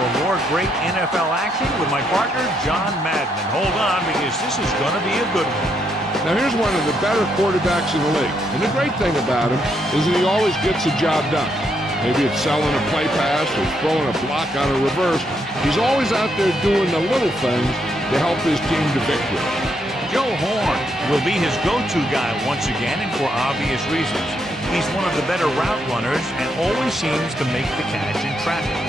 for more great NFL action with my partner, John Madden. And hold on, because this is going to be a good one. Now, here's one of the better quarterbacks in the league. And the great thing about him is that he always gets the job done. Maybe it's selling a play pass or throwing a block on a reverse. He's always out there doing the little things to help his team to victory. Joe Horn will be his go-to guy once again, and for obvious reasons. He's one of the better route runners and always seems to make the catch in traffic.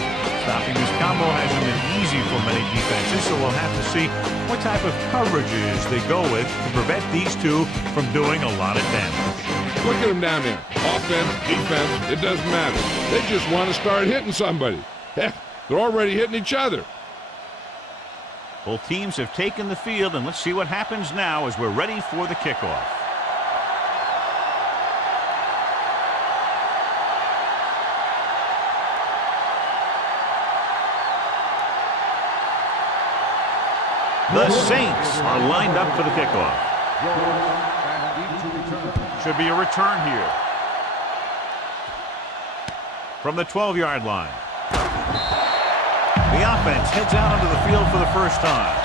Stopping this combo hasn't been easy for many defenses, so we'll have to see what type of coverages they go with to prevent these two from doing a lot of damage. Look at them down there. Offense, defense, it doesn't matter. They just want to start hitting somebody. Heck, they're already hitting each other. Both teams have taken the field, and let's see what happens now as we're ready for the kickoff. The Saints are lined up for the kickoff. Should be a return here. From the 12-yard line. The offense heads out onto the field for the first time.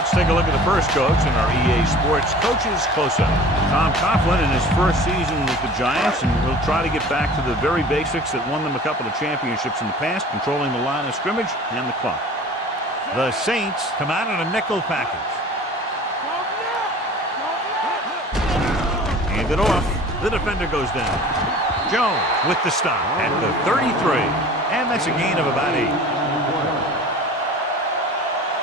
Let's take a look at the first coach in our EA Sports Coaches Close-Up. Tom Coughlin in his first season with the Giants, and will try to get back to the very basics that won them a couple of championships in the past, controlling the line of scrimmage and the clock. The Saints come out in a nickel package. Hand it off. The defender goes down. Jones with the stop at the 33, and that's a gain of about 8.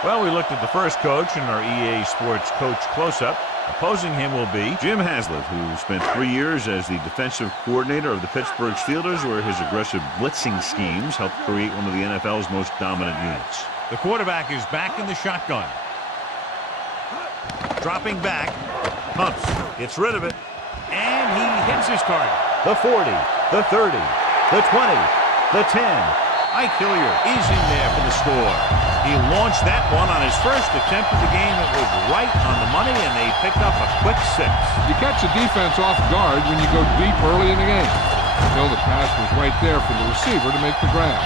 Well, we looked at the first coach in our EA Sports Coach Close-Up. Opposing him will be Jim Haslett, who spent 3 years as the defensive coordinator of the Pittsburgh Steelers, where his aggressive blitzing schemes helped create one of the NFL's most dominant units. The quarterback is back in the shotgun. Dropping back, pumps, gets rid of it, and he hits his target. The 40, the 30, the 20, the 10. Ike Hilliard is in there for the score. He launched that one on his first attempt of the game. It was right on the money, and they picked up a quick 6. You catch the defense off guard when you go deep early in the game. Until the pass was right there for the receiver to make the grab.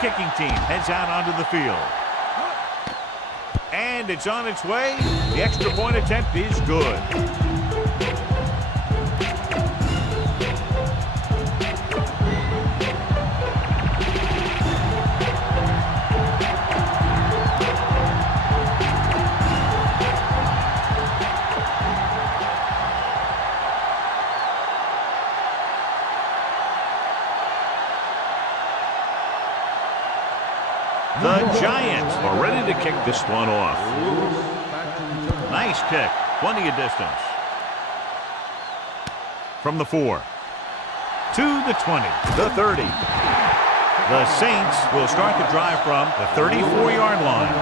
Kicking team heads out onto the field. And it's on its way. The extra point attempt is good. The Giants are ready to kick this one off. Nice kick. Plenty of distance. From the 4. To the 20. The 30. The Saints will start the drive from the 34-yard line.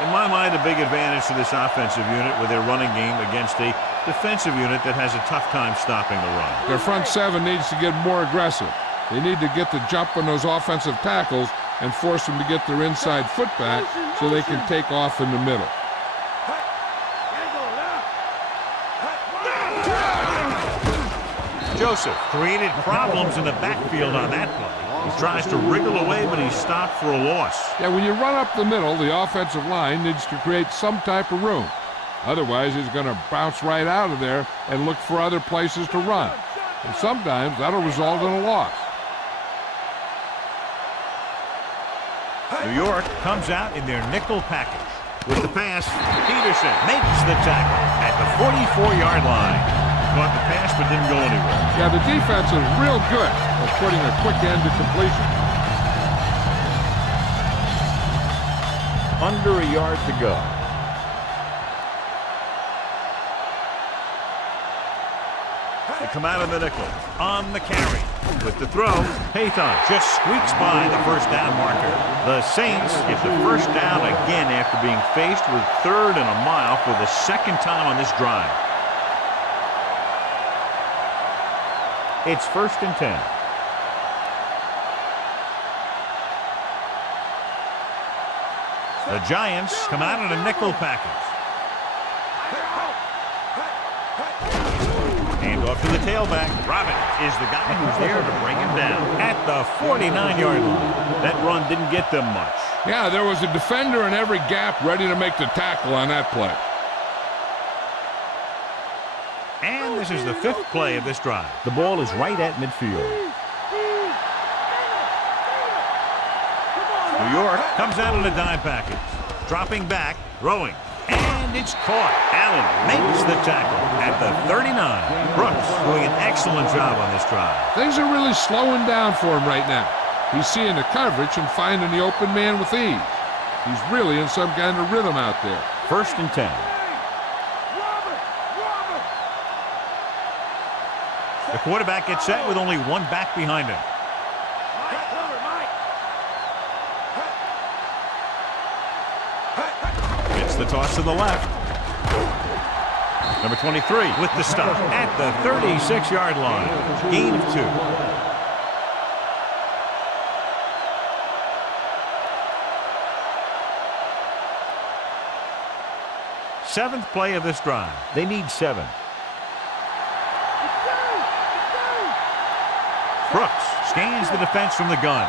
In my mind, a big advantage to this offensive unit with their running game against a defensive unit that has a tough time stopping the run. Their front 7 needs to get more aggressive. They need to get the jump on those offensive tackles and force them to get their inside foot back so they can take off in the middle. Joseph created problems in the backfield on that play. He tries to wriggle away, but he's stopped for a loss. Yeah, when you run up the middle, the offensive line needs to create some type of room. Otherwise, he's going to bounce right out of there and look for other places to run. And sometimes that'll result in a loss. New York comes out in their nickel package. With the pass, Peterson makes the tackle at the 44-yard line. Caught the pass but didn't go anywhere. Yeah, the defense is real good at putting a quick end to completion. Under a yard to go. They come out of the nickel. On the carry. With the throw, Payton just squeaks by the first down marker. The Saints get the first down again after being faced with 3rd and a mile for the second time on this drive. It's 1st and 10. The Giants come out in a nickel package. Hand off to the tailback. Robin is the guy who's there to bring him down at the 49-yard line. That run didn't get them much. Yeah, there was a defender in every gap ready to make the tackle on that play. And this is the 5th play of this drive. The ball is right at midfield. New York comes out in a dime package. Dropping back, throwing. And it's caught. Allen makes the tackle at the 39. Brooks doing an excellent job on this drive. Things are really slowing down for him right now. He's seeing the coverage and finding the open man with ease. He's really in some kind of rhythm out there. 1st and 10. The quarterback gets set with only one back behind him. Gets the toss to the left. Number 23 with the stop at the 36-yard line. Gain of 2. Seventh play of this drive. They need 7. Brooks scans the defense from the gun.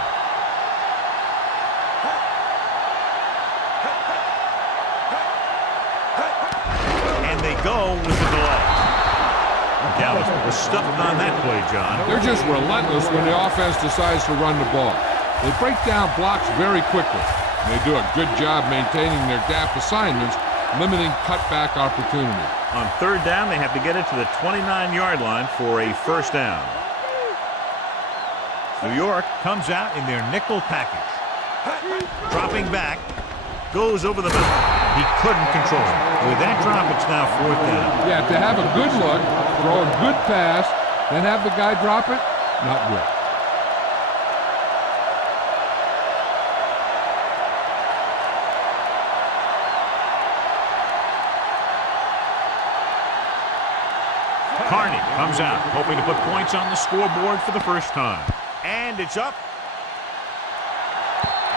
And they go with the delay. Dallas was stuffed on that play, John. They're just relentless when the offense decides to run the ball. They break down blocks very quickly. And they do a good job maintaining their gap assignments, limiting cutback opportunity. On 3rd down, they have to get it to the 29-yard line for a first down. New York comes out in their nickel package. Dropping back, goes over the middle. He couldn't control it. With that drop, it's now 4th down. Yeah, to have a good look, throw a good pass, then have the guy drop it, not good. Carney comes out, hoping to put points on the scoreboard for the first time. And it's up.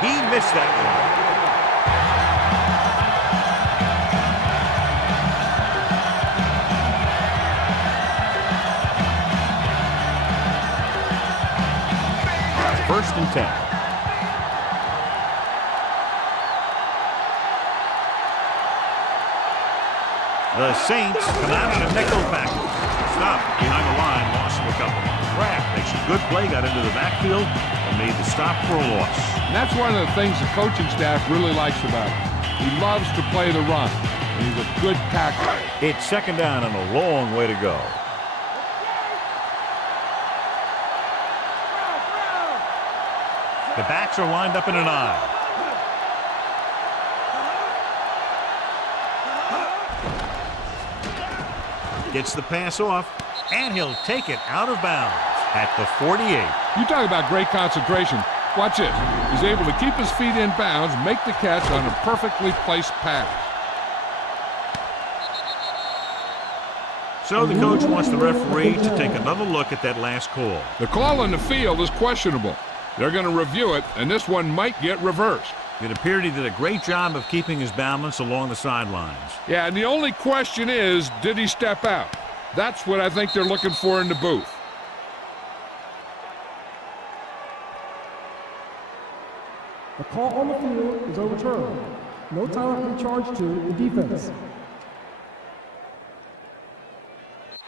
He missed that one. First and 10. The Saints come out in a nickel package. Stop behind the line, loss of a couple. Kraft makes a good play, got into the backfield, and made the stop for a loss. And that's one of the things the coaching staff really likes about him. He loves to play the run, and he's a good tackler. It's 2nd down and a long way to go. The backs are lined up in an eye. Gets the pass off, and he'll take it out of bounds at the 48. You talk about great concentration. Watch this. He's able to keep his feet in bounds, make the catch on a perfectly placed pass. So the coach wants the referee to take another look at that last call. The call on the field is questionable. They're going to review it, and this one might get reversed. It appeared he did a great job of keeping his balance along the sidelines. Yeah, and the only question is, did he step out? That's what I think they're looking for in the booth. The call on the field is overturned. No time to be charged to the defense.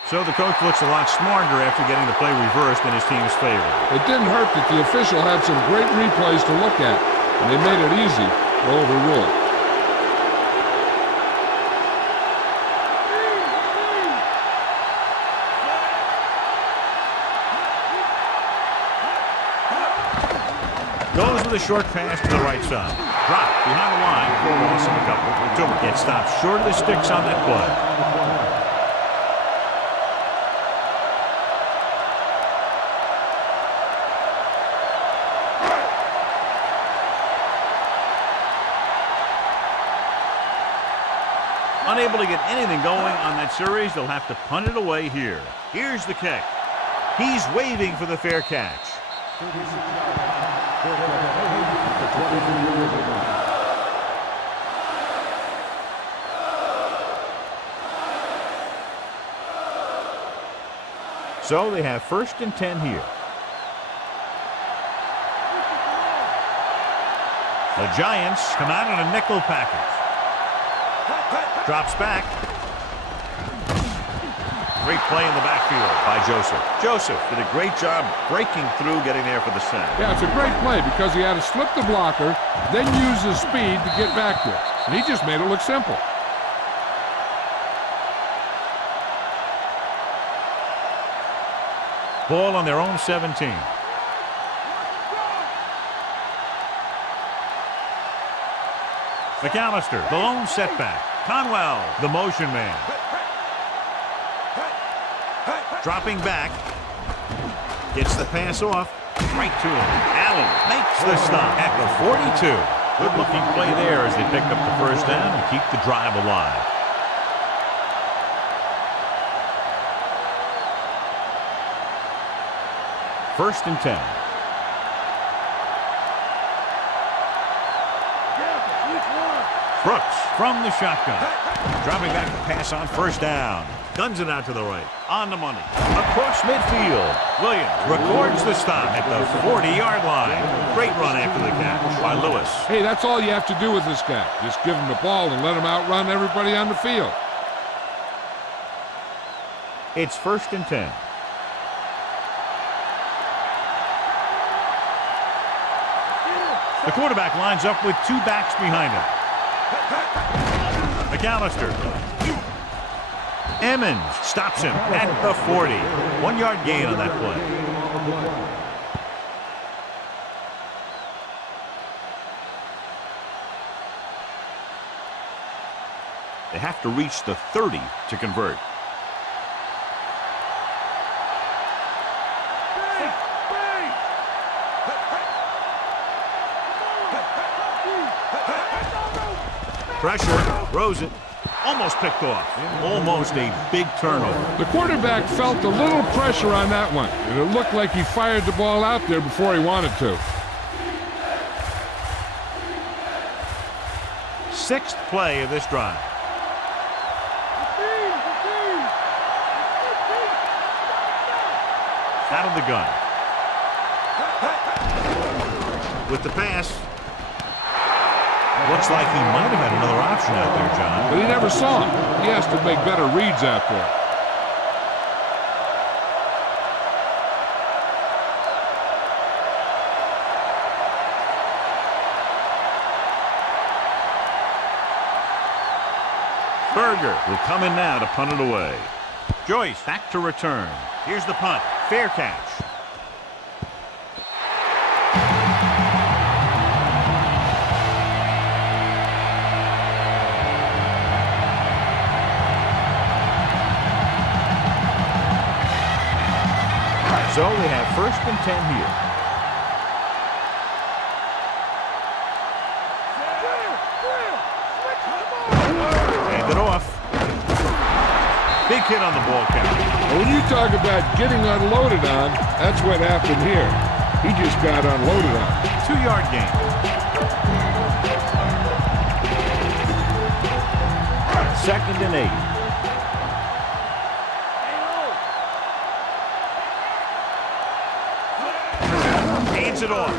So the coach looks a lot smarter after getting the play reversed in his team's favor. It didn't hurt that the official had some great replays to look at, and they made it easy to overrule it. Goes with a short pass to the right side. Drop behind the line for a loss of a couple. Tillman gets stopped short of the sticks on that play. Unable to get anything going on that series, they'll have to punt it away here. Here's the kick. He's waving for the fair catch. So they have 1st and 10 here. The Giants come out in a nickel package. Drops back. Great play in the backfield by Joseph. Joseph did a great job breaking through, getting there for the sack. Yeah, it's a great play because he had to slip the blocker, then use his speed to get back there. And he just made it look simple. Ball on their own 17. McAllister, the lone setback. Conwell, the motion man. Dropping back. Gets the pass off. Right to him. Allen makes the stop at the 42. Good looking play there as they pick up the 1st down and keep the drive alive. First and 10. Brooks from the shotgun. Dropping back the pass on 1st down. Guns it out to the right. On the money. Across midfield. Williams records the stop at the 40-yard line. Great run after the catch by Lewis. Hey, that's all you have to do with this guy. Just give him the ball and let him outrun everybody on the field. It's 1st and 10. The quarterback lines up with 2 backs behind him. McAllister. Emmons stops him at the 40. 1-yard gain on that play. They have to reach the 30 to convert. Pressure, throws it, almost picked off. Almost a big turnover. The quarterback felt a little pressure on that one, and it looked like he fired the ball out there before he wanted to. 6th play of this drive. Out of the gun. With the pass. Looks like he might have had another option out there, John. But he never saw him. He has to make better reads out there. Berger will come in now to punt it away. Joyce back to return. Here's the punt. Fair catch. So they have 1st and 10 here. Hand it off. Big hit on the ball count. When you talk about getting unloaded on, that's what happened here. He just got unloaded on. 2-yard gain. Second and 8. It off.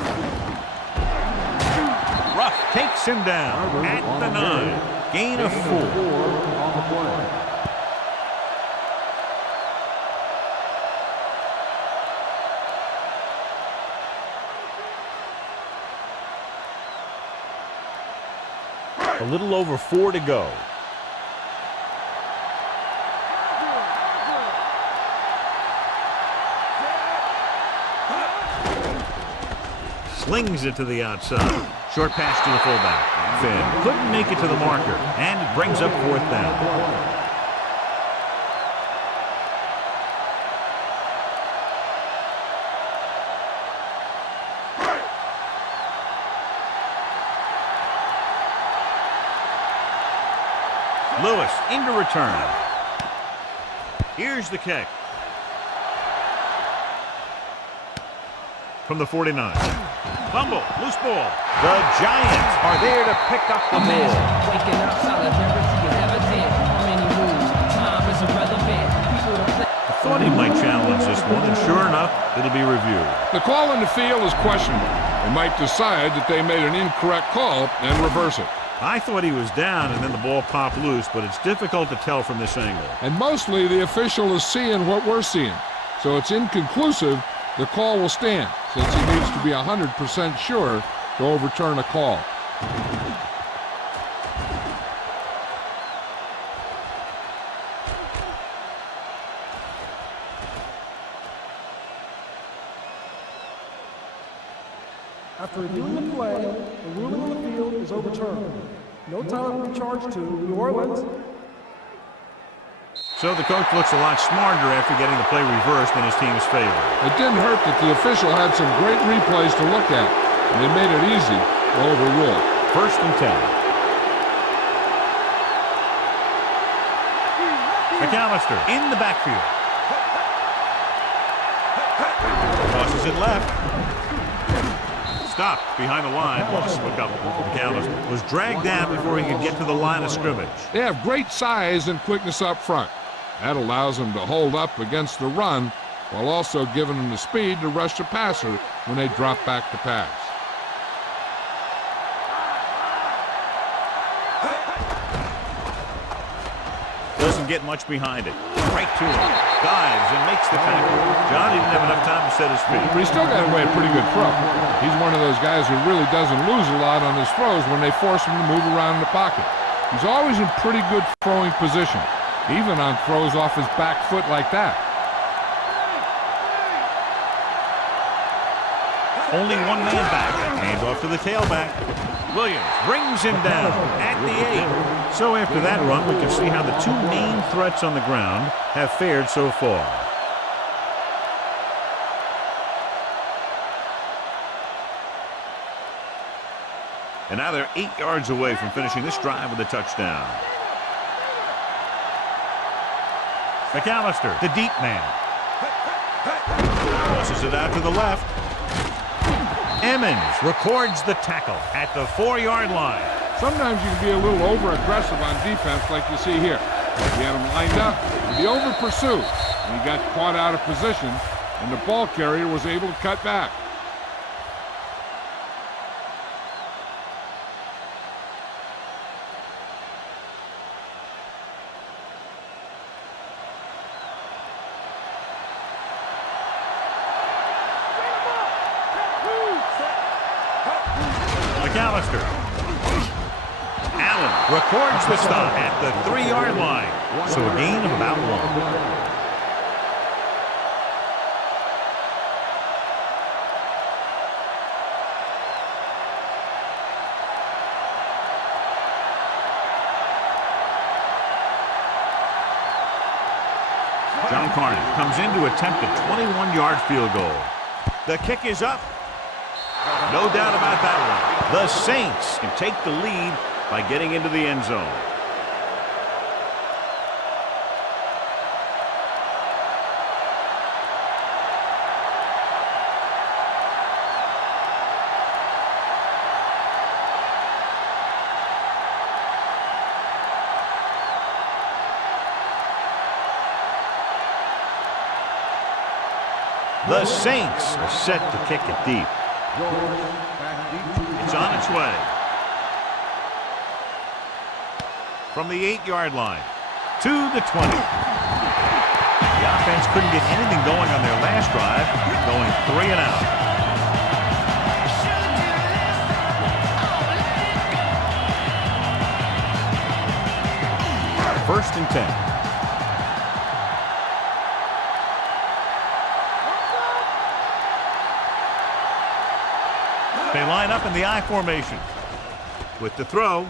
Ruff takes him down at the 9. Gain of 4. A little over 4 to go. Slings it to the outside. Short pass to the fullback. Finn couldn't make it to the marker, and it brings up 4th down. Lewis into return. Here's the kick. From the 49. Fumble, loose ball. The Giants are there to pick up the ball. Waking up, solidarity is evident. How many moves? Time is irrelevant. People to play. I thought he might challenge this one, and sure enough, it'll be reviewed. The call in the field is questionable. They might decide that they made an incorrect call and reverse it. I thought he was down, and then the ball popped loose, but it's difficult to tell from this angle. And mostly the official is seeing what we're seeing. So it's inconclusive. The call will stand, since he needs to be 100% sure to overturn a call. After reviewing the play, the ruling on the field is overturned. No time will be charged to New Orleans. So the coach looks a lot smarter after getting the play reversed in his team's favor. It didn't hurt that the official had some great replays to look at, and they made it easy to overrule. 1st and 10. McAllister in the backfield. Tosses it left. Stopped behind the line. McAllister was dragged down before he could get to the line of scrimmage. They have great size and quickness up front. That allows them to hold up against the run while also giving them the speed to rush the passer when they drop back to pass. Doesn't get much behind it. Right to him. Dives and makes the tackle. John didn't have enough time to set his feet. But he still got away a pretty good throw. He's one of those guys who really doesn't lose a lot on his throws when they force him to move around in the pocket. He's always in pretty good throwing position, even on throws off his back foot like that. Only one man back. Hand off to the tailback. Williams brings him down at the 8. So after that run, we can see how the two main threats on the ground have fared so far. And now they're 8 yards away from finishing this drive with a touchdown. McAllister, the deep man. Tosses it out to the left. Emmons records the tackle at the 4-yard line. Sometimes you can be a little over-aggressive on defense like you see here. He had him lined up, and he over-pursued, and he got caught out of position, and the ball carrier was able to cut back. McAllister. Allen records the stop at the 3-yard line. So a gain of about 1. John Carney comes in to attempt a 21-yard field goal. The kick is up. No doubt about that one. The Saints can take the lead by getting into the end zone. The Saints are set to kick it deep. It's on its way. From the 8-yard line to the 20. The offense couldn't get anything going on their last drive, going 3 and out. First and 10. They line up in the I formation. With the throw,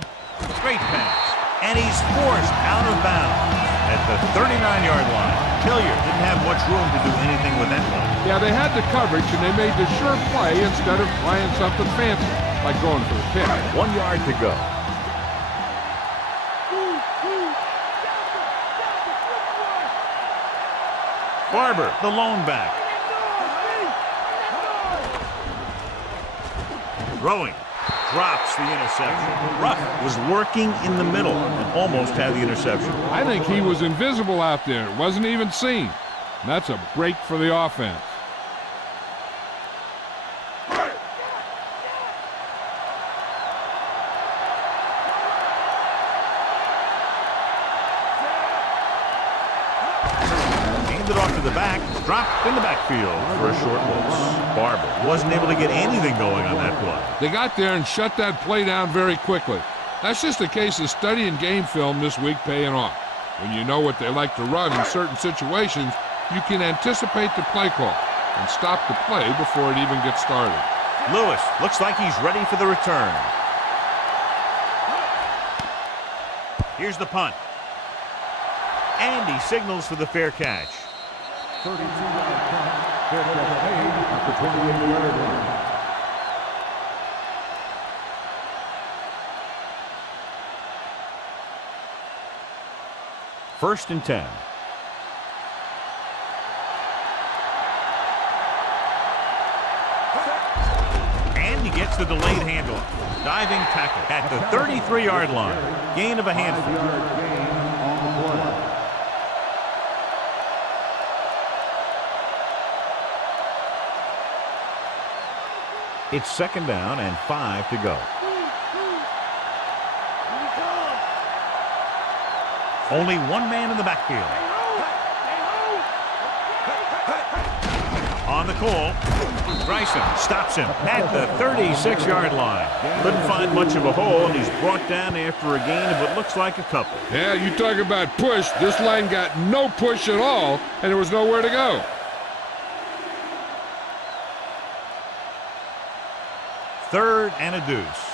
straight pass. And he's forced out of bounds at the 39-yard line. Hilliard didn't have much room to do anything with that one. Yeah, they had the coverage, and they made the sure play instead of trying something fancy, like going for the pick. 1 yard to go. Barber, the lone back. Throwing. Drops the interception. Ruff was working in the middle and almost had the interception. I think he was invisible out there. Wasn't even seen. And that's a break for the offense. Handed off to the back. Dropped in the backfield for a short loss. Barber wasn't able to get anything going on that play. They got there and shut that play down very quickly. That's just a case of studying game film this week paying off. When you know what they like to run in certain situations, you can anticipate the play call and stop the play before it even gets started. Lewis looks like he's ready for the return. Here's the punt. And he signals for the fair catch. 32-yard punt. Fair catch made at the 28-yard line. First and 10. And he gets the delayed handoff. Diving tackle at the 33-yard line. Gain of a handful. 5-yard gain on the play. It's second down and 5 to go. Only one man in the backfield. On the call, Bryson stops him at the 36-yard line. Couldn't find much of a hole, and he's brought down after a gain of what looks like a couple. Yeah, you talk about push. This line got no push at all, and there was nowhere to go. Third and a deuce.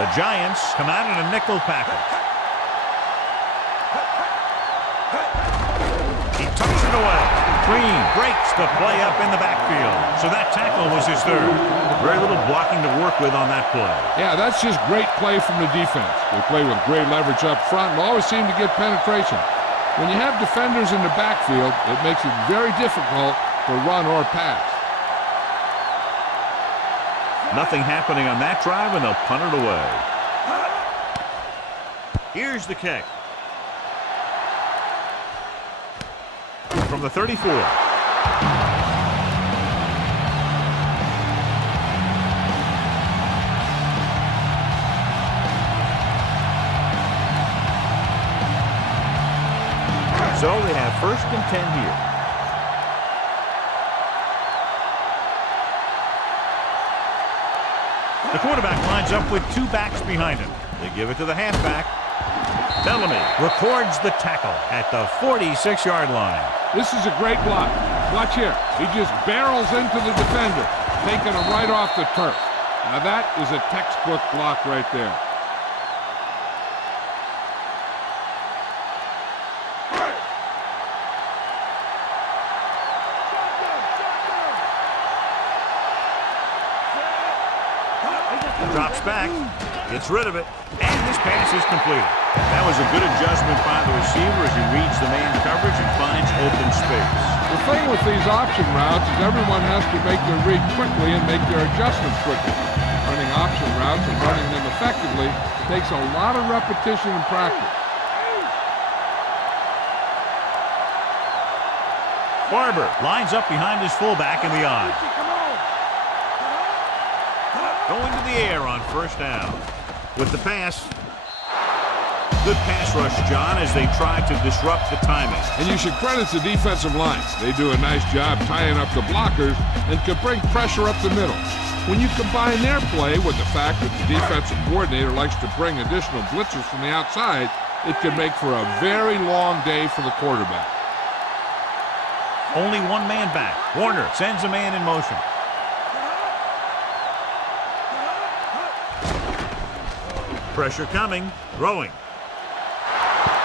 The Giants come out in a nickel package. He tucks it away. Green breaks the play up in the backfield. So that tackle was his third. Very little blocking to work with on that play. Yeah, that's just great play from the defense. They play with great leverage up front and always seem to get penetration. When you have defenders in the backfield, it makes it very difficult to run or pass. Nothing happening on that drive, and they'll punt it away. Here's the kick. From the 34. So they have first and 10 here. The quarterback lines up with two backs behind him. They give it to the halfback. Bellamy records the tackle at the 46-yard line. This is a great block. Watch here. He just barrels into the defender, taking him right off the turf. Now that is a textbook block right there. Drops back, gets rid of it, and this pass is completed. That was a good adjustment by the receiver as he reads the man coverage and finds open space. The thing with these option routes is everyone has to make their read quickly and make their adjustments quickly. Running option routes and running them effectively takes a lot of repetition and practice. Barber lines up behind his fullback in the I. Going to the air on first down. With the pass. Good pass rush, John, as they try to disrupt the timing. And you should credit the defensive line. They do a nice job tying up the blockers and can bring pressure up the middle. When you combine their play with the fact that the defensive coordinator likes to bring additional blitzers from the outside, it can make for a very long day for the quarterback. Only one man back. Warner sends a man in motion. Pressure coming, throwing.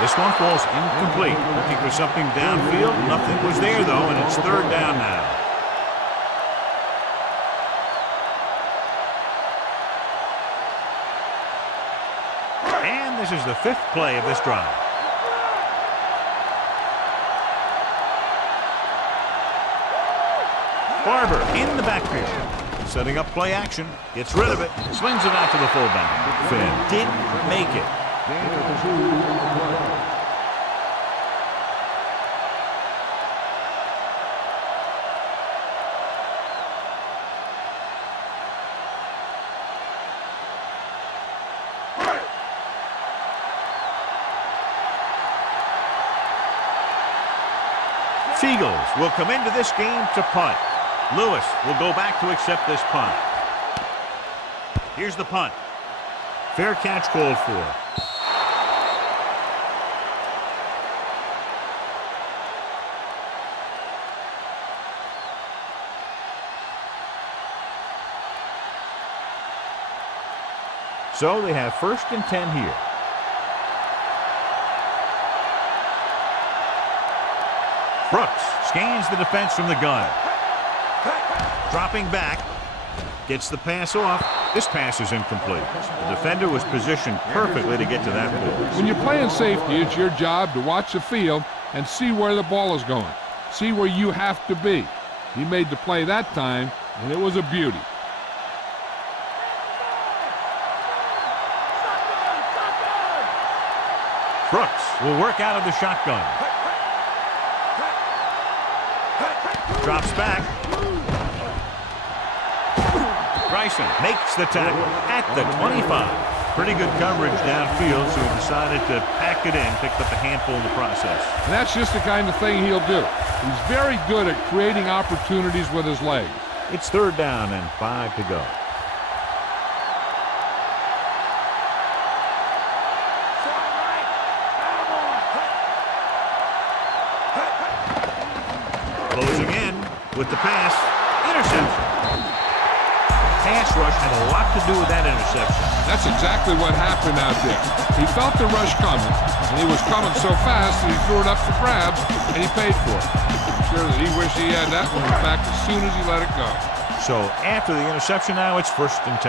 This one falls incomplete. Looking for something downfield. Nothing was there, though, and it's third down now. And the this is the 5th play of this drive. Barber in the backfield. Setting up play action. Gets rid of it. Slings it out to the fullback. Finn didn't make it. Seagulls will come into this game to punt. Lewis will go back to accept this punt. Here's the punt. Fair catch called for. So they have 1st and 10 here. Brooks scans the defense from the gun. Dropping back. Gets the pass off. This pass is incomplete. The defender was positioned perfectly to get to that ball. When you're playing safety, it's your job to watch the field and see where the ball is going. See where you have to be. He made the play that time, and it was a beauty. Brooks will work out of the shotgun. Drops back. Bryson makes the tackle at the 25. Pretty good coverage downfield, so he decided to pack it in, picked up a handful in the process. And that's just the kind of thing he'll do. He's very good at creating opportunities with his legs. It's 3rd down and 5 to go. Closing in with the pass. Interception. Pass rush had a lot to do with that interception. That's exactly what happened out there. He felt the rush coming, and he was coming so fast that he threw it up for grabs, and he paid for it. I'm sure that he wished he had that one back as soon as he let it go. So after the interception now, it's 1st and 10.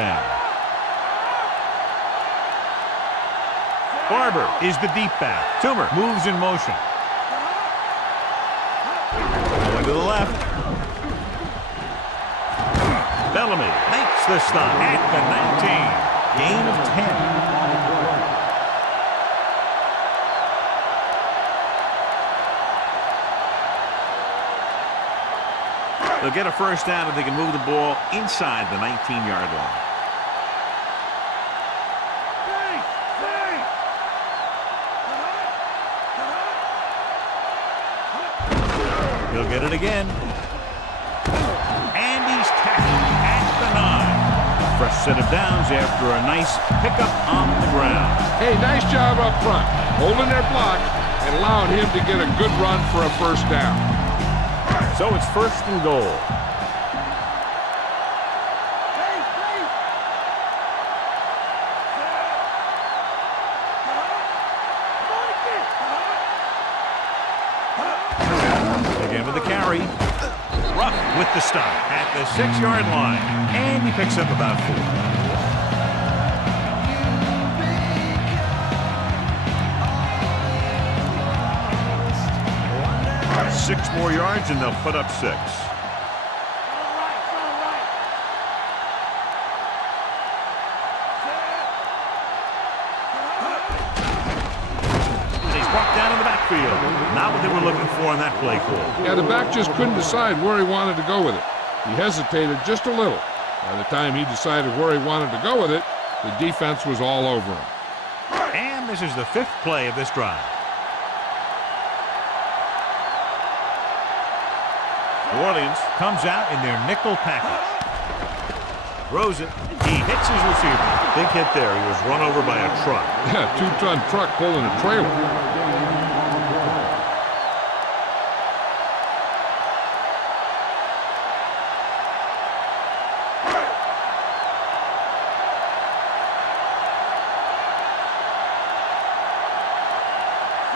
Barber is the deep back. Toomer moves in motion. Going to the left. Bellamy makes the stop at the 19. Gain of 10. They'll get a 1st down if they can move the ball inside the 19-yard line. He'll get it again. And he's tackled at the 9. Fresh set of downs after a nice pickup on the ground. Hey, nice job up front, holding their block and allowing him to get a good run for a 1st down. So it's 1st and goal. Again with the carry. Ruff with the stop at the 6-yard line. And he picks up about 4. 6 more yards and they'll put up 6. He's brought down in the backfield. Not what they were looking for in that play call. Yeah, the back just couldn't decide where he wanted to go with it. He hesitated just a little. By the time he decided where he wanted to go with it, the defense was all over him. And this is the 5th play of this drive. New Orleans comes out in their nickel package. Throws it. He hits his receiver. Big hit there. He was run over by a truck. Yeah, 2-ton truck pulling a trailer.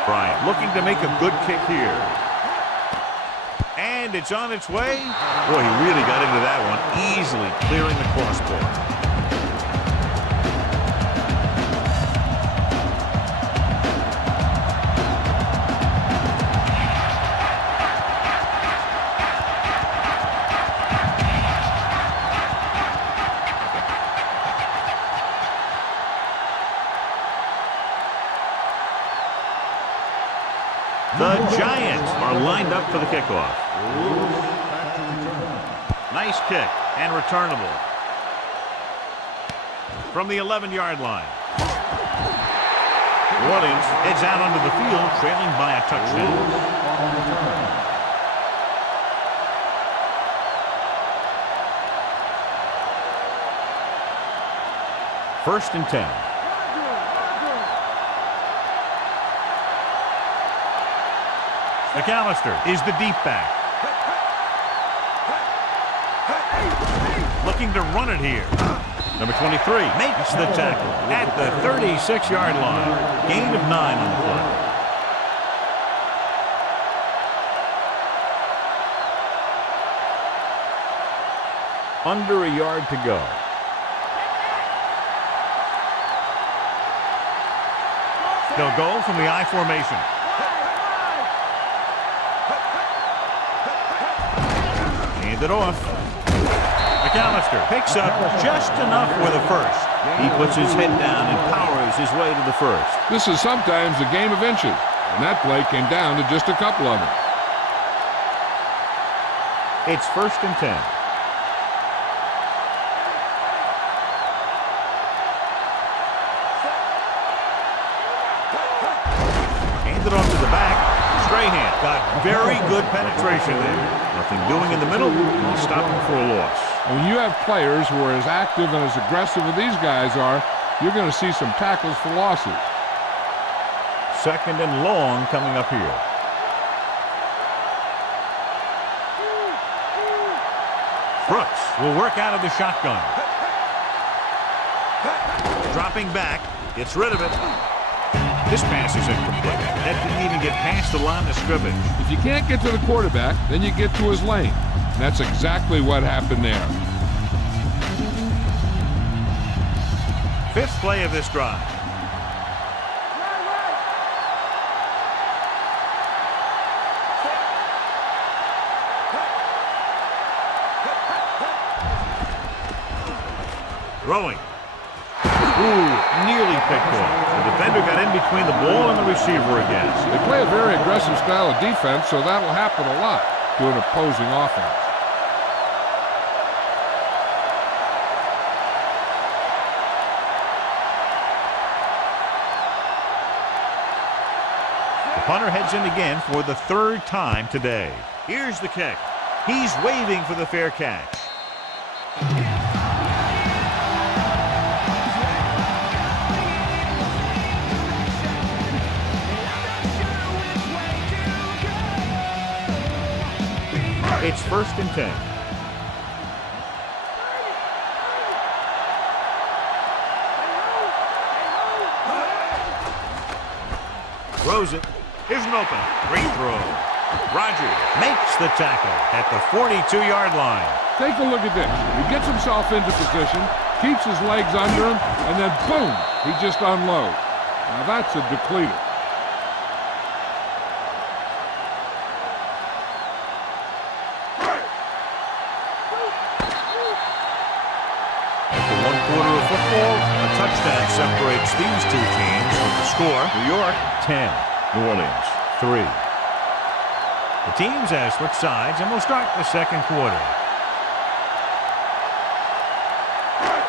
Bryant looking to make a good kick here. And it's on its way. Boy, he really got into that one, easily clearing the crossbar. The Giants are lined up for the kickoff. Nice kick and returnable. From the 11-yard line. New Orleans heads out onto the field, trailing by a touchdown. First and 10. McAllister is the deep back. Looking to run it here. Number 23 makes the tackle at the 36-yard line. Gain of 9 on the play. Under a yard to go. They'll go from the I formation. Hand it off. McAllister picks up just enough for the first. He puts his head down and powers his way to the first. This is sometimes a game of inches, and that play came down to just a couple of them. It's first and 10. Handed off to the back. Strahan got very good penetration there. Nothing doing in the middle. He'll stop him for a loss. When you have players who are as active and as aggressive as these guys are, you're going to see some tackles for losses. Second and long coming up here. Brooks will work out of the shotgun. Dropping back, gets rid of it. This pass is incomplete. That didn't even get past the line of scrimmage. If you can't get to the quarterback, then you get to his lane. And that's exactly what happened there. Fifth play of this drive. Throwing. Ooh, nearly picked off. The defender got in between the ball and the receiver again. They play a very aggressive style of defense, so that'll happen a lot to an opposing offense. The punter heads in again for the third time today. Here's the kick. He's waving for the fair catch. It's first and 10. Throws it. Here's an open. Great throw. Rogers makes the tackle at the 42-yard line. Take a look at this. He gets himself into position, keeps his legs under him, and then boom, he just unloads. Now that's a depleter. A touchdown separates these two teams with the score. New York 10, New Orleans 3. The teams have switched sides and will start the second quarter.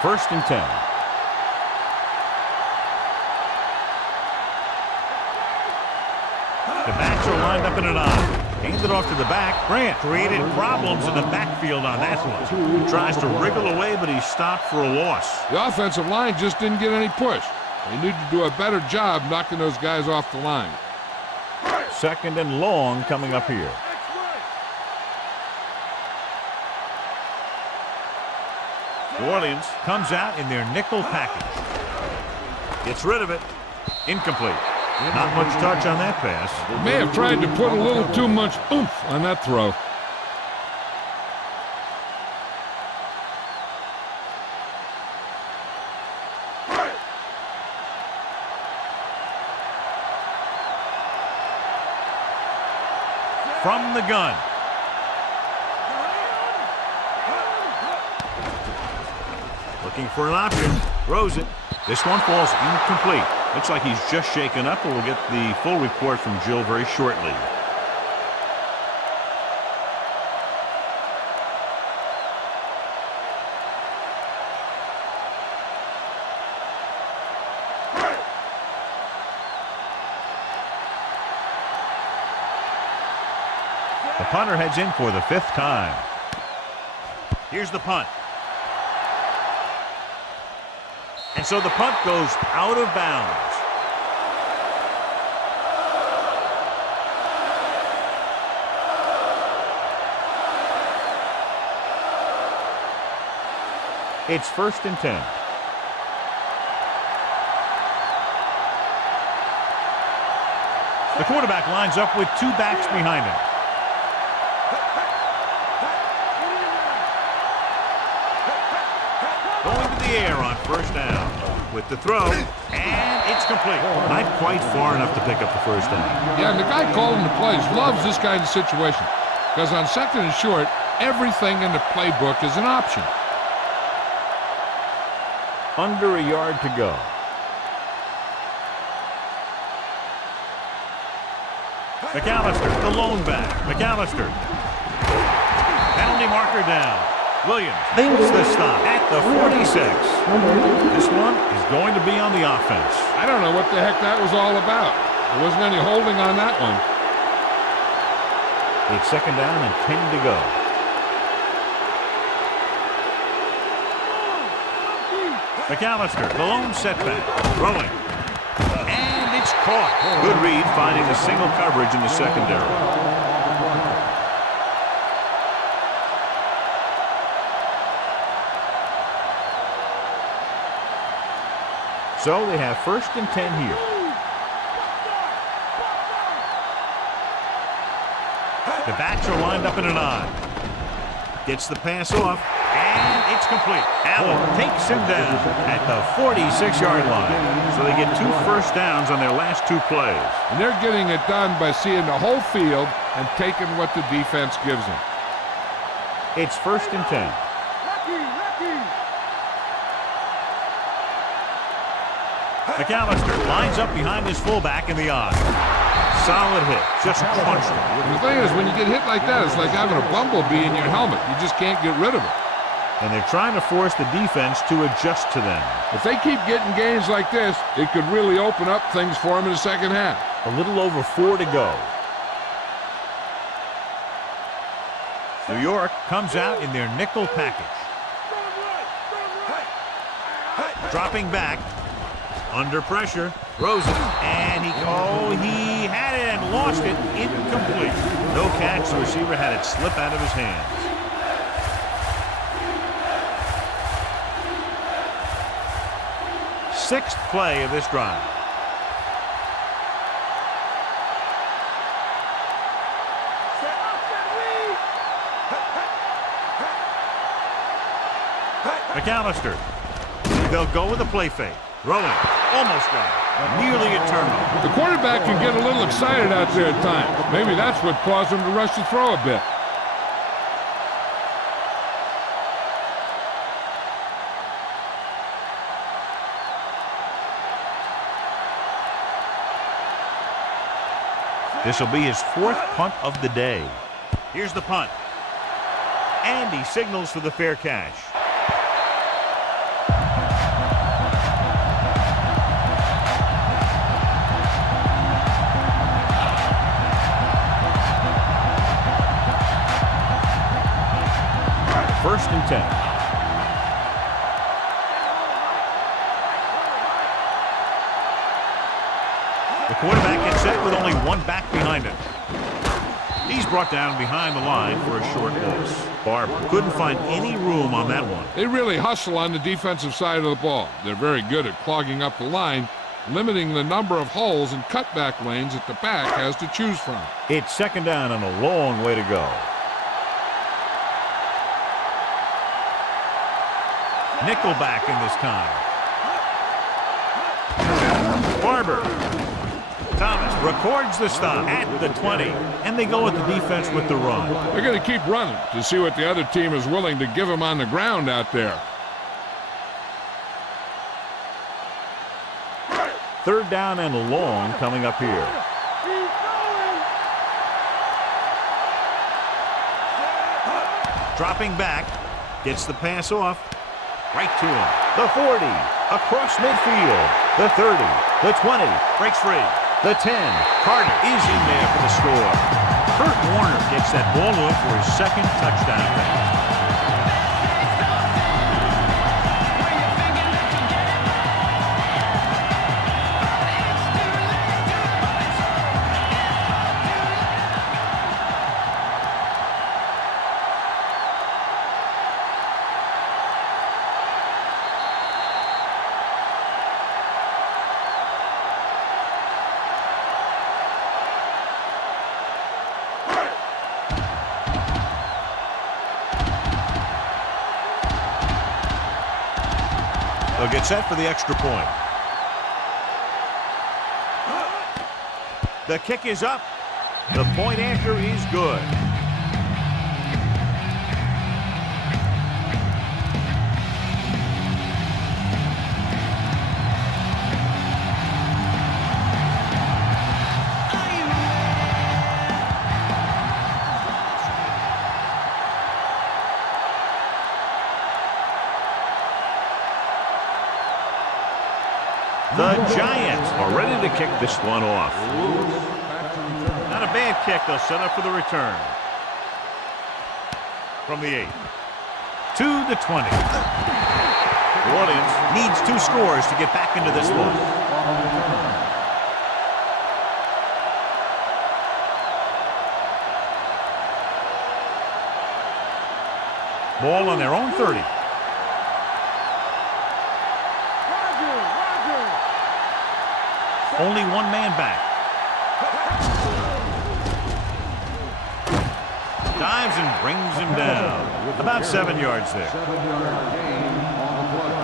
First and 10. The backs are lined up in an eye. Handed off to the back. Grant created problems in the backfield on that one. He tries to wriggle away, but he's stopped for a loss. The offensive line just didn't get any push. They need to do a better job knocking those guys off the line. Second and long coming up here. New Orleans comes out in their nickel package. Gets rid of it. Incomplete. Not much touch on that pass. May have tried to put a little too much oomph on that throw. From the gun. Looking for an option. Throws it. This one falls incomplete. Looks like he's just shaken up, and we'll get the full report from Jill very shortly. The punter heads in for the 5th time. Here's the punt. And so the punt goes out of bounds. It's 1st and 10. The quarterback lines up with 2 backs behind him. Going to the air on 1st down with the throw, and it's complete. Not quite far enough to pick up the 1st down. Yeah, and the guy calling the plays loves this kind of situation because on 2nd and short, everything in the playbook is an option. Under a yard to go. McAllister, the lone back. McAllister. Penalty marker down. Williams makes the stop at the 46. This one is going to be on the offense. I don't know what the heck that was all about. There wasn't any holding on that one. It's 2nd down and 10 to go. McAllister, the lone setback, throwing. And it's caught. Good read, finding the single coverage in the secondary. So they have 1st and 10 here. The backs are lined up in an I. Gets the pass off, and it's complete. Allen takes him down at the 46-yard line. So they get 2 first downs on their last 2 plays. And they're getting it done by seeing the whole field and taking what the defense gives them. It's 1st and 10. McAllister lines up behind his fullback in the I. Solid hit. Just crunched him. The thing is, when you get hit like that, it's like having a bumblebee in your helmet. You just can't get rid of it. And they're trying to force the defense to adjust to them. If they keep getting gains like this, it could really open up things for them in the 2nd half. A little over 4 to go. New York comes out in their nickel package. Dropping back. Under pressure, throws it, and he had it and lost it, incomplete. No catch, the receiver had it slip out of his hands. Sixth play of this drive. McAllister, they'll go with a play fake. Throwing, almost got it. Nearly a turnover. The quarterback can get a little excited out there at times. Maybe that's what caused him to rush the throw a bit. This will be his 4th punt of the day. Here's the punt. And he signals for the fair catch. First and 10. The quarterback gets set with only 1 back behind him. He's brought down behind the line for a short loss. Barber couldn't find any room on that one. They really hustle on the defensive side of the ball. They're very good at clogging up the line, limiting the number of holes and cutback lanes that the back has to choose from. It's 2nd down and a long way to go. Nickelback in this time. Barber. Thomas records the stop at the 20, and they go with the defense with the run. They're going to keep running to see what the other team is willing to give them on the ground out there. Third down and long coming up here. Dropping back, gets the pass off, right to him. The 40, across midfield. The 30, the 20, breaks free. The 10, Carter is in there for the score. Kurt Warner gets that ball off for his second touchdown pass. They'll get set for the extra point. The kick is up. The point after is good. The Giants are ready to kick this one off. Not a bad kick. They'll set up for the return. From the 8 to the 20. The audience needs 2 scores to get back into this one. Ball on their own 30. Only one man back. Dives and brings him down. About 7 yards there. 7-yard gain on the play.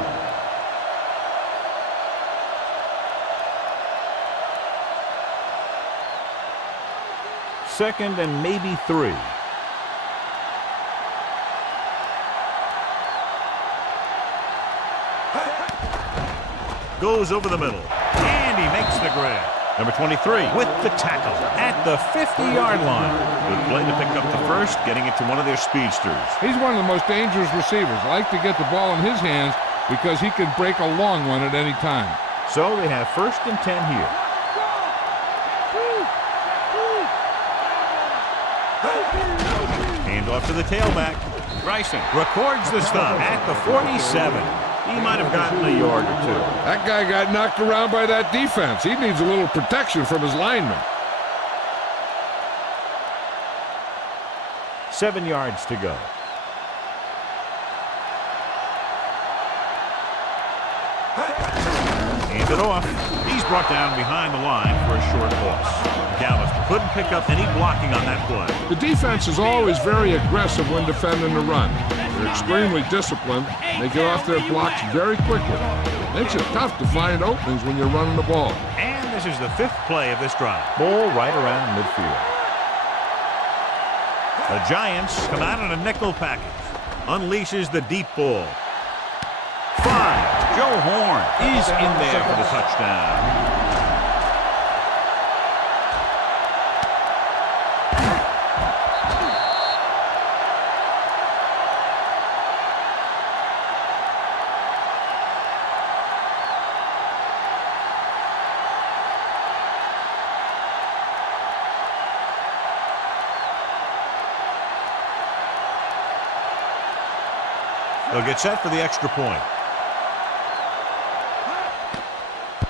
Second and maybe 3. Goes over the middle. And he makes the grab. Number 23 with the tackle at the 50-yard line. Good play to pick up the first, getting it to one of their speedsters. He's one of the most dangerous receivers. I like to get the ball in his hands because he can break a long one at any time. So they have first and 10 here. Hand off to the tailback. Bryson records the stop at the 47. He might have gotten a yard or 2. That guy got knocked around by that defense. He needs a little protection from his linemen. 7 yards to go. Hand it off. He's brought down behind the line for a short loss. McAllister couldn't pick up any blocking on that play. The defense is always very aggressive when defending the run. They're extremely disciplined. They get off their blocks very quickly. It makes it tough to find openings when you're running the ball. And this is the 5th play of this drive. Ball right around midfield. The Giants come out in a nickel package. Unleashes the deep ball. 5. Joe Horn is in there for the touchdown. They'll get set for the extra point.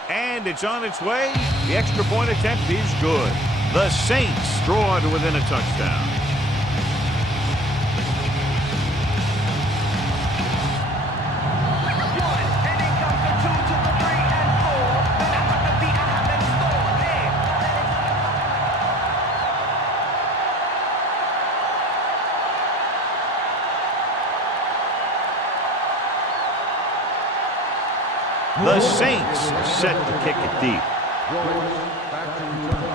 And it's on its way. The extra point attempt is good. The Saints draw to within a touchdown. The Saints set to kick it deep.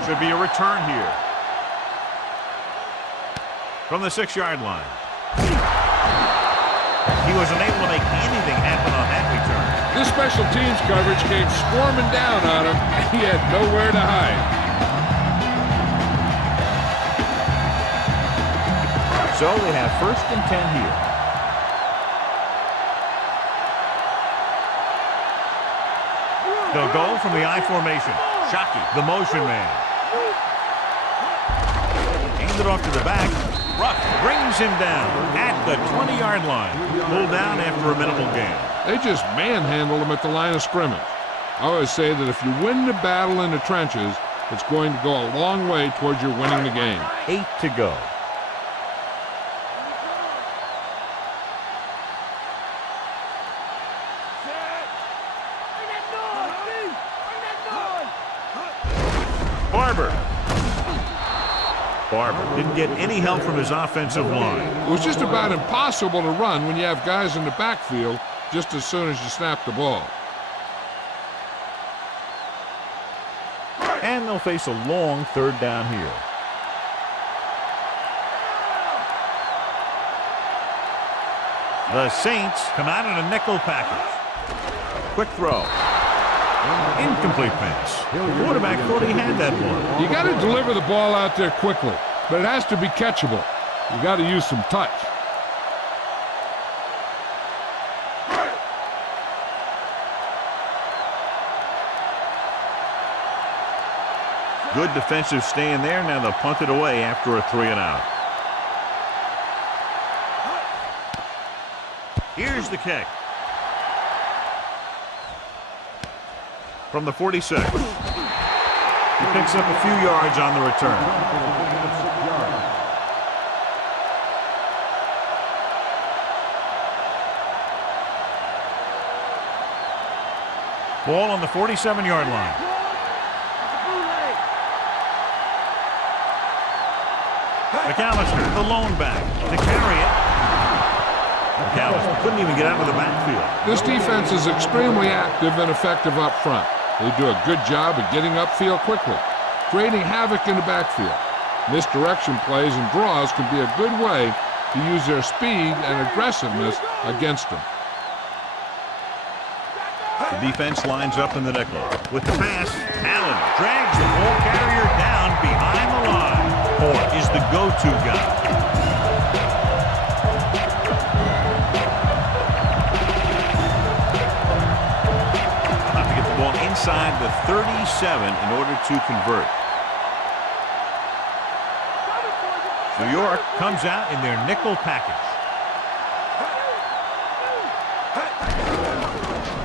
Should be a return here. From the 6-yard line. He was unable to make anything happen on that return. This special teams coverage came swarming down on him, and he had nowhere to hide. So they have 1st and 10 here. They'll go from the I formation. Shockey, the motion man. Hand it off to the back. Ruff brings him down at the 20-yard line. Pulled down after a minimal gain. They just manhandled him at the line of scrimmage. I always say that if you win the battle in the trenches, it's going to go a long way towards your winning the game. 8 to go. Barber didn't get any help from his offensive line. It was just about impossible to run when you have guys in the backfield just as soon as you snap the ball. And they'll face a long 3rd down here. The Saints come out in a nickel package. Quick throw. Incomplete pass. The quarterback thought he had that one. You got to deliver the ball out there quickly, but it has to be catchable. You got to use some touch. Good defensive stand there. Now they'll punt it away after a 3 and out. Here's the kick. From the 46. He picks up a few yards on the return. Ball on the 47-yard line. McAllister, the lone back, to carry it. McAllister couldn't even get out of the backfield. This defense is extremely active and effective up front. They do a good job of getting upfield quickly, creating havoc in the backfield. Misdirection plays and draws can be a good way to use their speed and aggressiveness against them. The defense lines up in the nickel. With the pass, Allen drags the ball carrier down behind the line. Moore is the go-to guy. Inside the 37 in order to convert. New York comes out in their nickel package.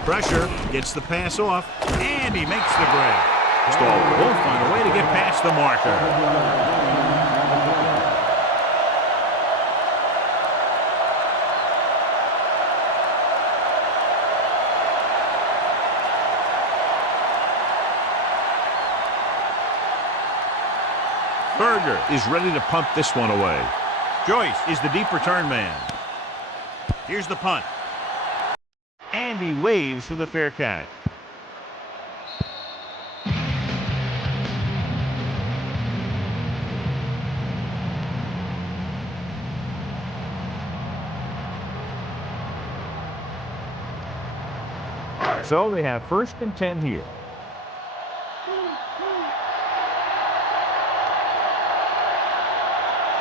Pressure, gets the pass off, and he makes the grab. Stall won't find a way to get past the marker. Berger is ready to punt this one away. Joyce is the deep return man. Here's the punt. And he waves for the fair catch. So they have 1st and 10 here.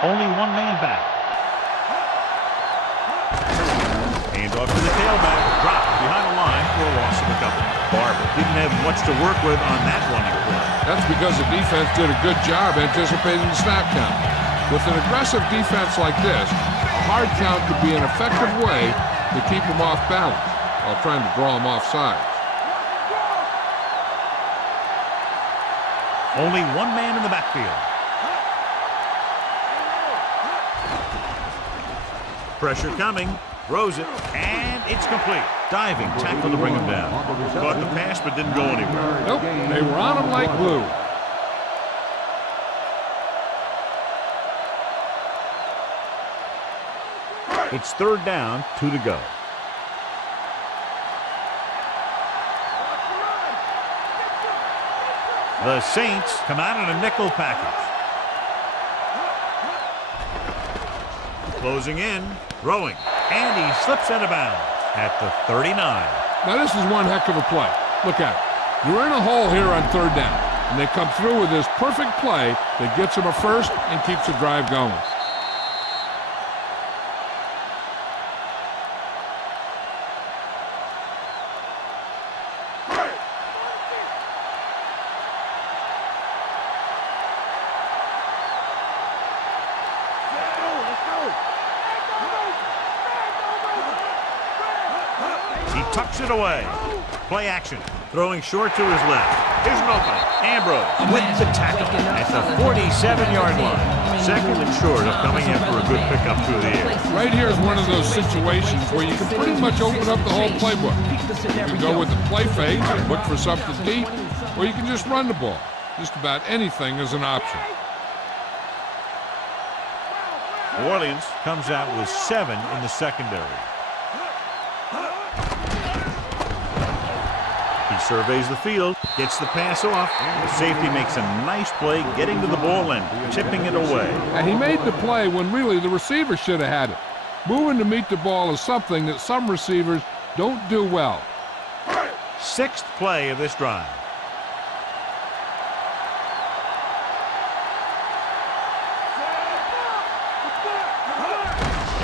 Only one man back. Hand off to the tailback. Dropped behind the line for a loss of a couple. Barber didn't have much to work with on that running play. That's because the defense did a good job anticipating the snap count. With an aggressive defense like this, a hard count could be an effective way to keep them off balance while trying to draw them off sides. Only one man in the backfield. Pressure coming, throws it, and it's complete. Diving tackle to bring him down. Caught the pass but didn't go anywhere. Nope, they were on him like glue. It's 3rd down, 2 to go. The Saints come out in a nickel package. Closing in, throwing, and he slips out of bounds at the 39. Now this is one heck of a play. Look at it. You're in a hole here on third down, and they come through with this perfect play that gets them a first and keeps the drive going. Tucks it away. Play action. Throwing short to his left. Here's an opening. Ambrose with the tackle at the 47-yard line. Second and short of coming in for a good pickup through the air. Right here is one of those situations where you can pretty much open up the whole playbook. You can go with the play fake and look for something deep, or you can just run the ball. Just about anything is an option. New Orleans comes out with 7 in the secondary. He surveys the field, gets the pass off. The safety makes a nice play getting to the ball and tipping it away. And he made the play when really the receiver should have had it. Moving to meet the ball is something that some receivers don't do well. 6th play of this drive.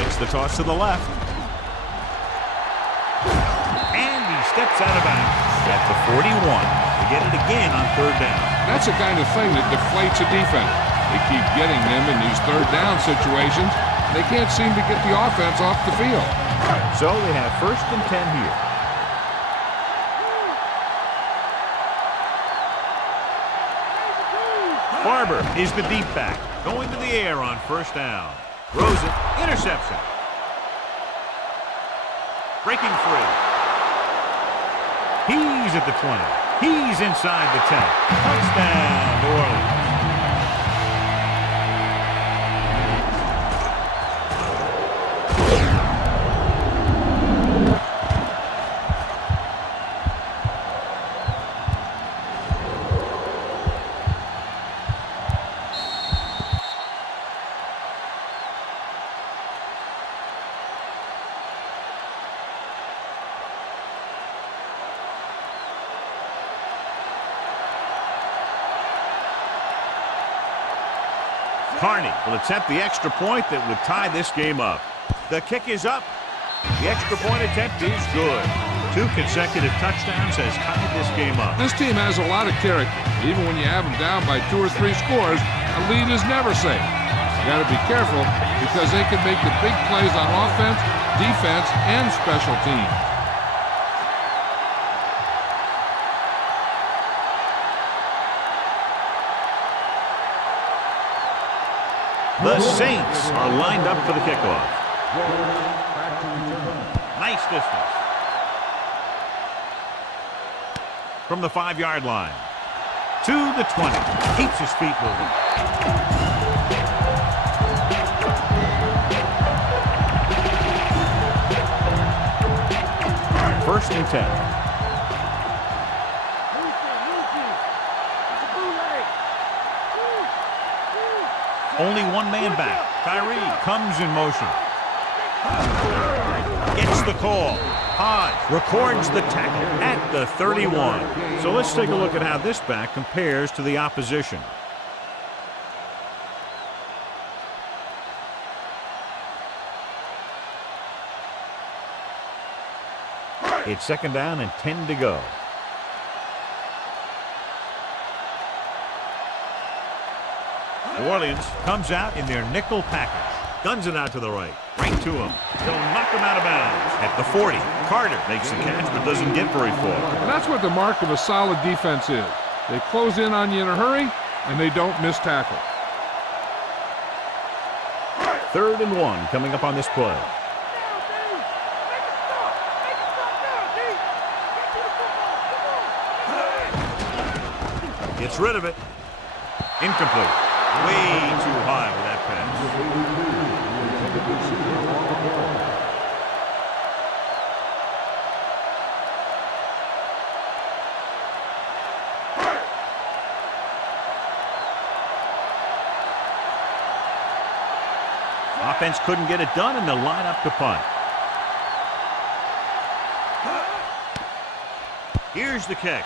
It's the toss to the left. And he steps out of bounds at the 41. To get it again on third down. That's the kind of thing that deflates a defense. They keep getting them in these third down situations. They can't seem to get the offense off the field. So they have 1st and 10 here. Barber is the deep back. Going to the air on 1st down. Throws it. Interception. Breaking free. He's at the 20. He's inside the 10. Touchdown, New Orleans. Carney will attempt the extra point that would tie this game up. The kick is up. The extra point attempt is good. 2 consecutive touchdowns has tied this game up. This team has a lot of character. Even when you have them down by 2 or 3 scores, a lead is never safe. You got to be careful because they can make the big plays on offense, defense, and special teams. The Saints are lined up for the kickoff. Nice distance. From the 5-yard line. To the 20. Keeps his feet moving. First and 10. Only one man back. Tyree comes in motion. Gets the call. Hodge records the tackle at the 31. So let's take a look at how this back compares to the opposition. It's 2nd down and 10 to go. New Orleans comes out in their nickel package. Guns it out to the right. Right to him. He'll knock him out of bounds. At the 40, Carter makes the catch but doesn't get very far. And that's what the mark of a solid defense is. They close in on you in a hurry, and they don't miss tackle. 3rd and 1 coming up on this play. Gets rid of it. Incomplete. Way too high with that pass. Offense couldn't get it done, and they'll line up to punt. Here's the kick.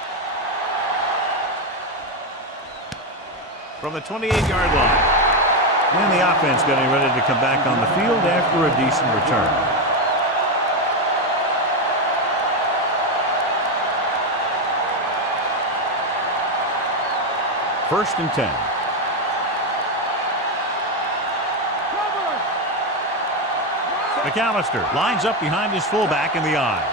From the 28-yard line. And the offense getting ready to come back on the field after a decent return. First and 10. McAllister lines up behind his fullback in the eye.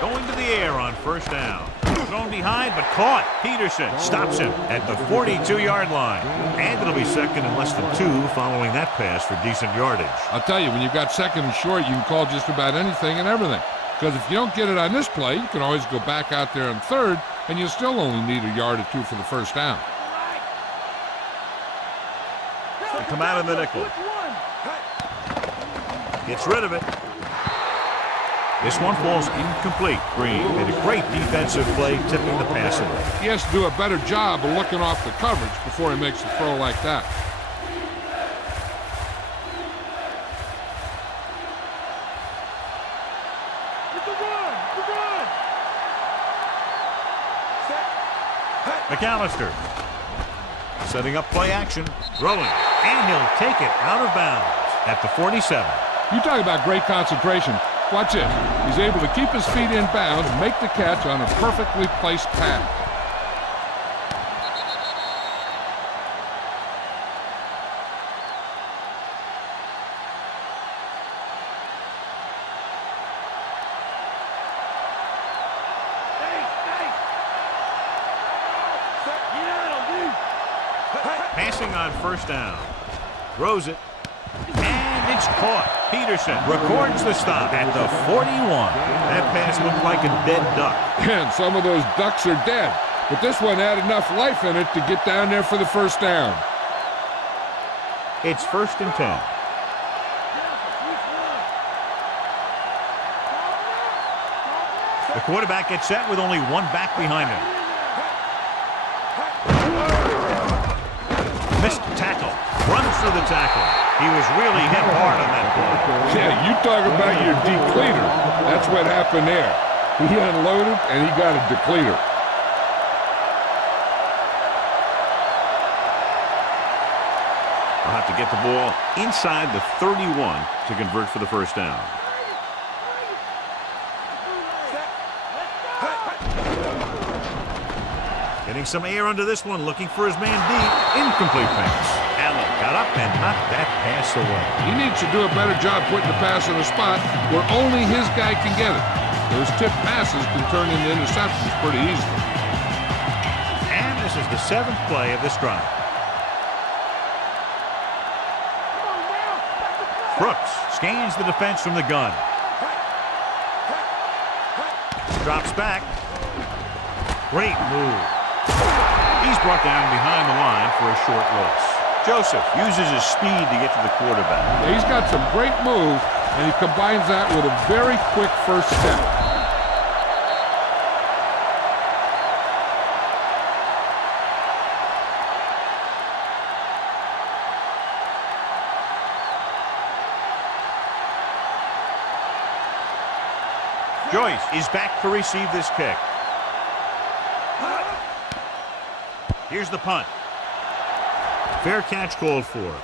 Going to the air on first down. Thrown behind, but caught. Peterson stops him at the 42-yard line. And it'll be second and less than 2 following that pass for decent yardage. I'll tell you, when you've got second and short, you can call just about anything and everything. Because if you don't get it on this play, you can always go back out there on third, and you'll still only need a yard or 2 for the first down. They come out of the nickel. Gets rid of it. This one falls incomplete. Green made a great defensive play, tipping the pass away. He has to do a better job of looking off the coverage before he makes a throw like that. McAllister setting up play action, throwing, and he'll take it out of bounds at the 47. You talk about great concentration. Watch this. He's able to keep his feet in bounds, make the catch on a perfectly placed pass. Passing on first down. Throws it. And it's caught. Peterson records the stop at the 41. That pass looked like a dead duck. And some of those ducks are dead. But this one had enough life in it to get down there for the first down. It's first and 10. The quarterback gets set with only one back behind him. Missed tackle. Runs through the tackle. He was really hit hard on that play. Yeah, you talk about your depleter. That's what happened there. He unloaded, and he got a depleter. I'll have to get the ball inside the 31 to convert for the first down. Getting some air under this one, looking for his man deep. Incomplete pass. Allen got up and knocked that pass away. He needs to do a better job putting the pass in a spot where only his guy can get it. Those tipped passes can turn into interceptions pretty easily. And this is the 7th play of this drive. Brooks scans the defense from the gun. Drops back. Great move. He's brought down behind the line for a short loss. Joseph uses his speed to get to the quarterback. He's got some great moves, and he combines that with a very quick first step. Joyce is back to receive this kick. Here's the punt. Fair catch called for.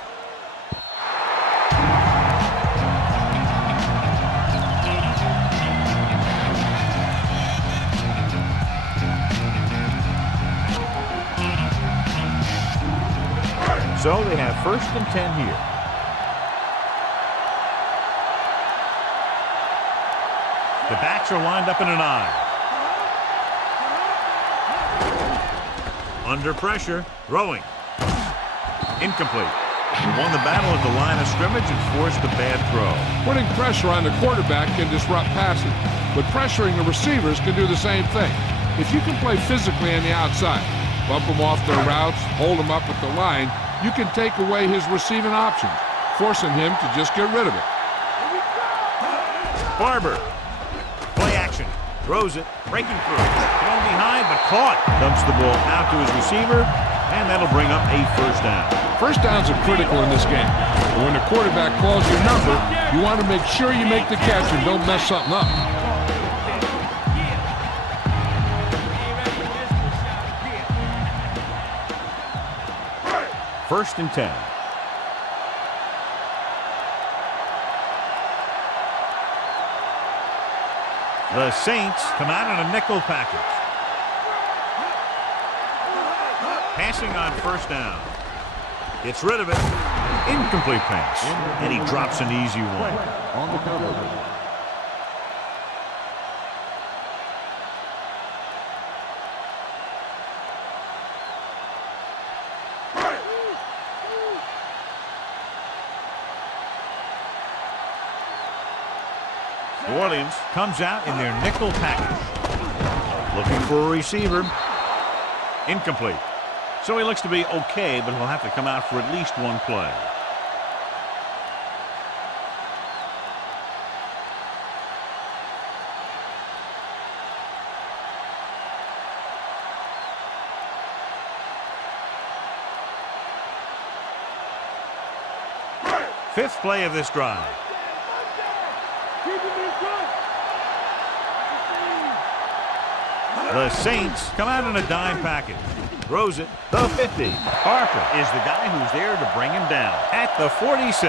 So they have first and 10 here. The backs are lined up in an I. Under pressure, throwing. Incomplete. He won the battle at the line of scrimmage and forced a bad throw. Putting pressure on the quarterback can disrupt passing, but pressuring the receivers can do the same thing. If you can play physically on the outside, bump them off their routes, hold them up at the line, you can take away his receiving options, forcing him to just get rid of it. Barber. Play action. Throws it. Breaking through. Thrown behind, but caught. Dumps the ball out to his receiver, and that'll bring up a first down. First downs are critical in this game. But when the quarterback calls your number, you want to make sure you make the catch and don't mess something up. 1st and 10. The Saints come out in a nickel package. Passing on 1st down. Gets rid of it. Incomplete pass. And he drops an easy one. On the cover. New Orleans comes out in their nickel package. Looking for a receiver. Incomplete. So he looks to be okay, but he'll have to come out for at least one play. Fifth play of this drive. The Saints come out in a dime package. Throws it. The 50. Harper is the guy who's there to bring him down at the 46.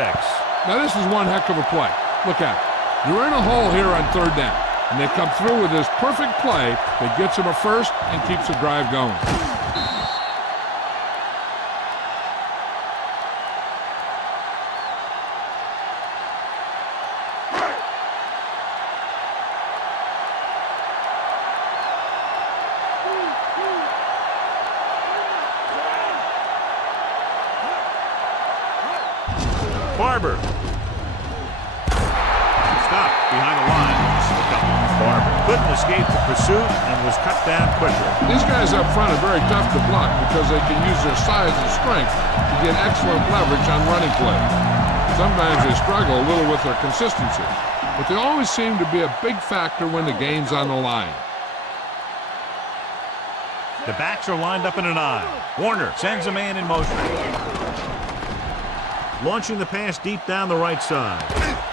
Now this is one heck of a play. Look at it. You're in a hole here on 3rd down, and they come through with this perfect play that gets them a first and keeps the drive going. Barber. Stopped behind the line. Barber couldn't escape the pursuit and was cut down quickly. These guys up front are very tough to block because they can use their size and strength to get excellent leverage on running play. Sometimes they struggle a little with their consistency, but they always seem to be a big factor when the game's on the line. The backs are lined up in an I. Warner sends a man in motion. Launching the pass deep down the right side.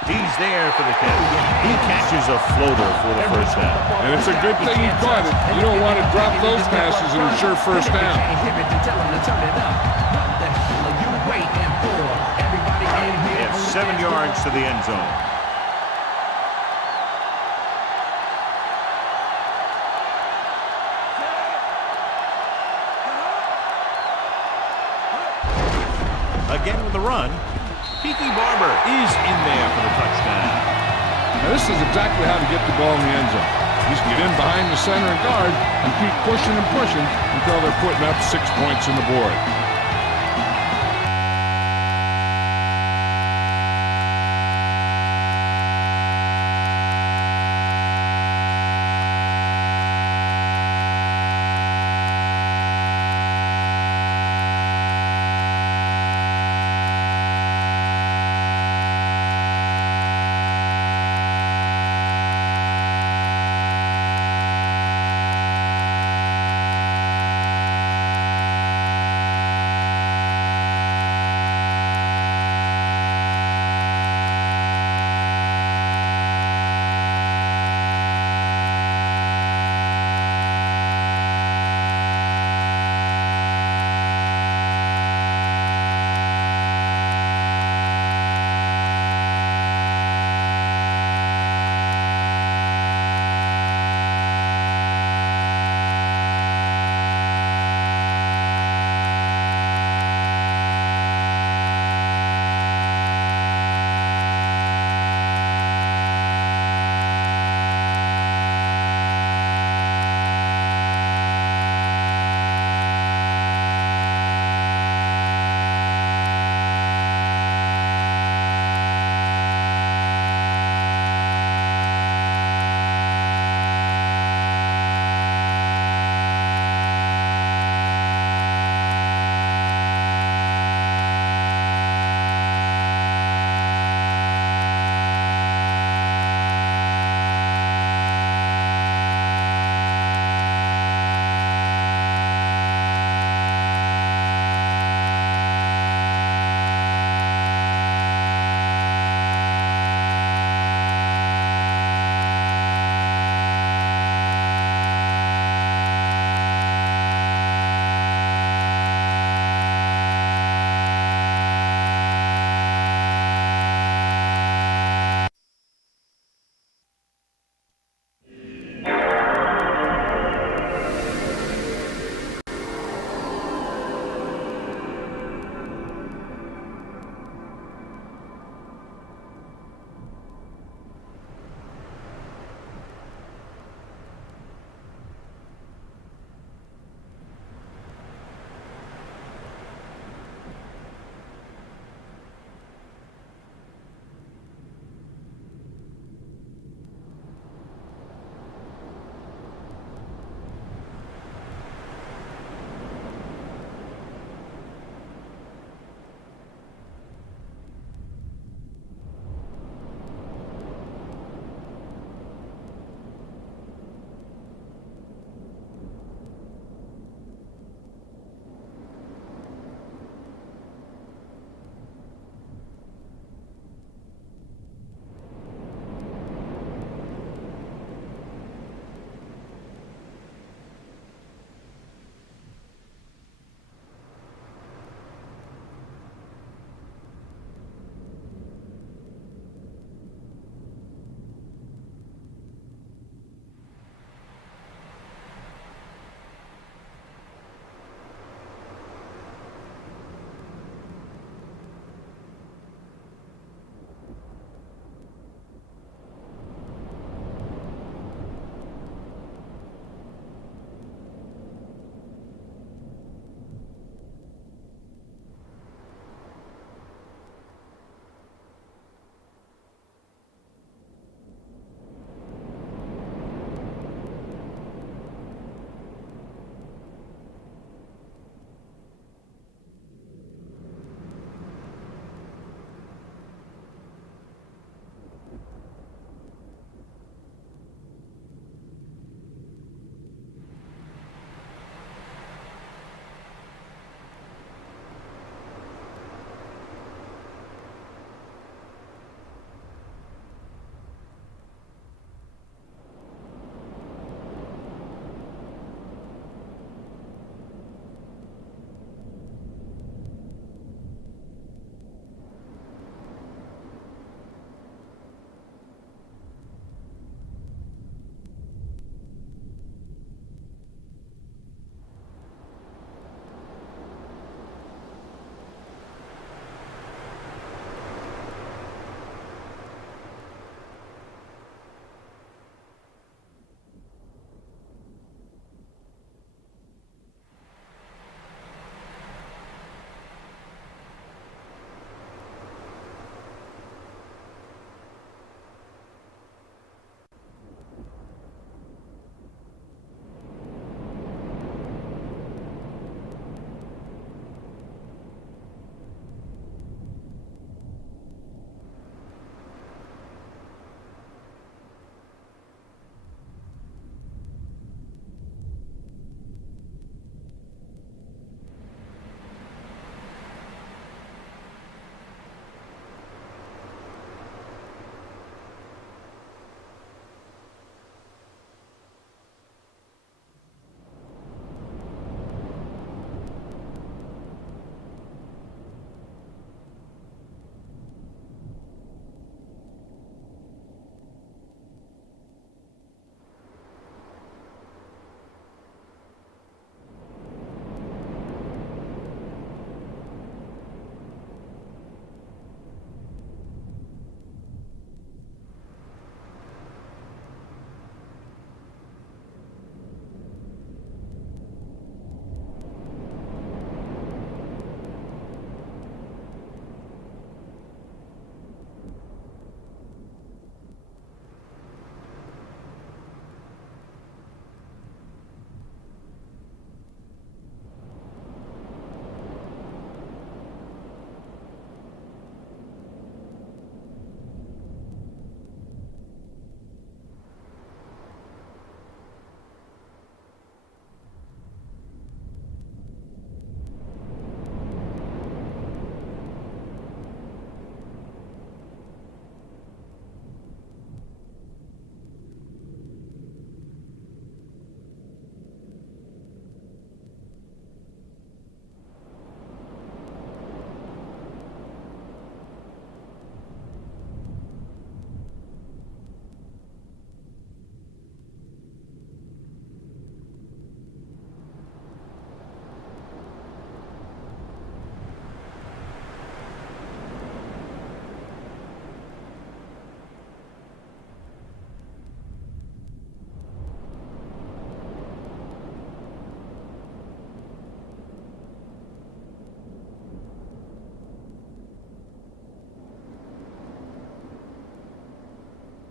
He's there for the catch. He catches a floater for the 1st down. And it's a good thing he caught it. You don't want to drop those passes and ensure 1st down. They have 7 yards to the end zone. Again with the run. Peaky Barber is in there for the touchdown. Now this is exactly how to get the ball in the end zone. Just get in behind the center and guard and keep pushing and pushing until they're putting up 6 points on the board.